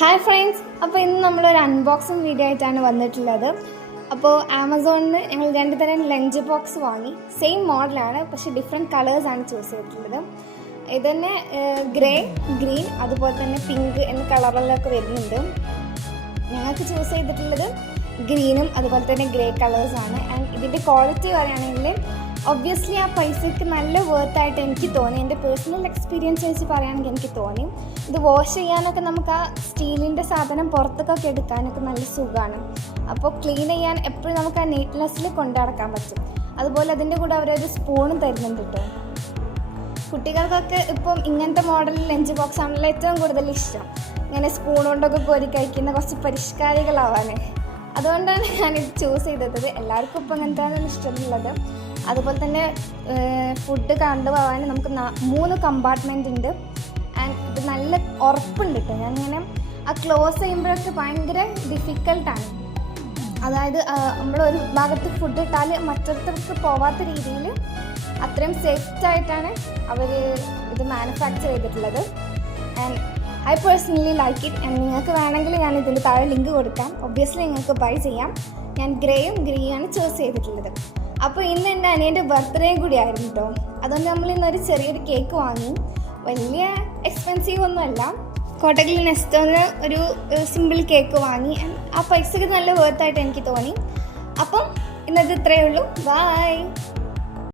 Hi friends, അപ്പോൾ ഇന്ന് നമ്മളൊരു അൺബോക്സിങ് വീഡിയോ ആയിട്ടാണ് വന്നിട്ടുള്ളത്. അപ്പോൾ ആമസോണിൽ നിന്ന് ഞങ്ങൾ 2 തരം ലഞ്ച് ബോക്സ് വാങ്ങി. സെയിം മോഡലാണ്, പക്ഷേ ഡിഫറെൻറ്റ് കളേഴ്സാണ് ചൂസ് ചെയ്തിട്ടുള്ളത്. ഇതന്നെ ഗ്രേ, ഗ്രീൻ, അതുപോലെ തന്നെ പിങ്ക് എന്ന കളറിലൊക്കെ വരുന്നുണ്ട്. ഞങ്ങൾക്ക് ചൂസ് ചെയ്തിട്ടുള്ളത് ഗ്രീനും അതുപോലെ തന്നെ ഗ്രേ കളേഴ്സാണ്. ആൻഡ് ഇതിൻ്റെ ക്വാളിറ്റി പറയുകയാണെങ്കിൽ ഒബ്വിയസ്ലി ആ പൈസയ്ക്ക് നല്ല വേർത്തായിട്ട് എനിക്ക് തോന്നി. എൻ്റെ പേഴ്സണൽ എക്സ്പീരിയൻസ് വെച്ച് പറയുകയാണെങ്കിൽ എനിക്ക് തോന്നി. ഇത് വാഷ് ചെയ്യാനൊക്കെ നമുക്ക് ആ സ്റ്റീലിൻ്റെ സാധനം പുറത്തൊക്കെ എടുക്കാനൊക്കെ നല്ല സുഖമാണ്. അപ്പോൾ ക്ലീൻ ചെയ്യാൻ എപ്പോഴും നമുക്ക് ആ നീറ്റ്നെസ്സിൽ കൊണ്ടുനടക്കാൻ പറ്റും. അതുപോലെ അതിൻ്റെ കൂടെ അവരൊരു സ്പൂണും തരുന്നുണ്ട് കേട്ടോ. കുട്ടികൾക്കൊക്കെ ഇപ്പം ഇങ്ങനത്തെ മോഡൽ ലഞ്ച് ബോക്സ് ആണല്ലോ ഏറ്റവും കൂടുതൽ ഇഷ്ടം. ഇങ്ങനെ സ്പൂൺ കൊണ്ടൊക്കെ കോരി കഴിക്കുന്ന കുറച്ച് പരിഷ്കാരികളാവാൻ. അതുകൊണ്ടാണ് ഞാനിത് ചൂസ് ചെയ്തത്. എല്ലാവർക്കും ഇപ്പം ഇങ്ങനത്തെയാണ് ഇഷ്ടമുള്ളത്. അതുപോലെ തന്നെ ഫുഡ് കൊണ്ടുപോകാൻ നമുക്ക് 3 കമ്പാർട്ട്മെൻ്റ് ഉണ്ട്. ആൻഡ് ഇത് നല്ല ഉറപ്പുണ്ട് കേട്ടോ. ഞാനിങ്ങനെ ആ ക്ലോസ് ചെയ്യുമ്പോഴൊക്കെ ഭയങ്കര ഡിഫിക്കൽട്ടാണ്. അതായത് നമ്മളൊരു ഭാഗത്ത് ഫുഡ് ഇട്ടാൽ മറ്റൊരുത്തർക്ക് പോവാത്ത രീതിയിൽ അത്രയും സേഫ്റ്റായിട്ടാണ് അവർ ഇത് മാനുഫാക്ചർ ചെയ്തിട്ടുള്ളത്. And I personally like it. And നിങ്ങൾക്ക് വേണമെങ്കിൽ ഞാൻ ഇതിൻ്റെ താഴെ ലിങ്ക് കൊടുക്കാം. ഒബ്വിയസ്ലി നിങ്ങൾക്ക് ബൈ ചെയ്യാം. ഞാൻ ഗ്രേയും ഗ്രീനാണ് ചൂസ് ചെയ്തിട്ടുള്ളത്. അപ്പോൾ ഇന്ന് എൻ്റെ അനിയൻ്റെ ബർത്ത്ഡേയും കൂടി ആയിരുന്നു കേട്ടോ. അതുകൊണ്ട് നമ്മൾ ഇന്നൊരു ചെറിയൊരു കേക്ക് വാങ്ങി. വലിയ എക്സ്പെൻസീവ് ഒന്നുമല്ല. കോട്ടക്കൽ നെസ്റ്റോന്ന് ഒരു സിമ്പിൾ കേക്ക് വാങ്ങി. ആ പൈസക്ക് നല്ല വേർത്തായിട്ട് എനിക്ക് തോന്നി. അപ്പം ഇന്നത്തെ ഇത്രയേ ഉള്ളൂ. ബൈ.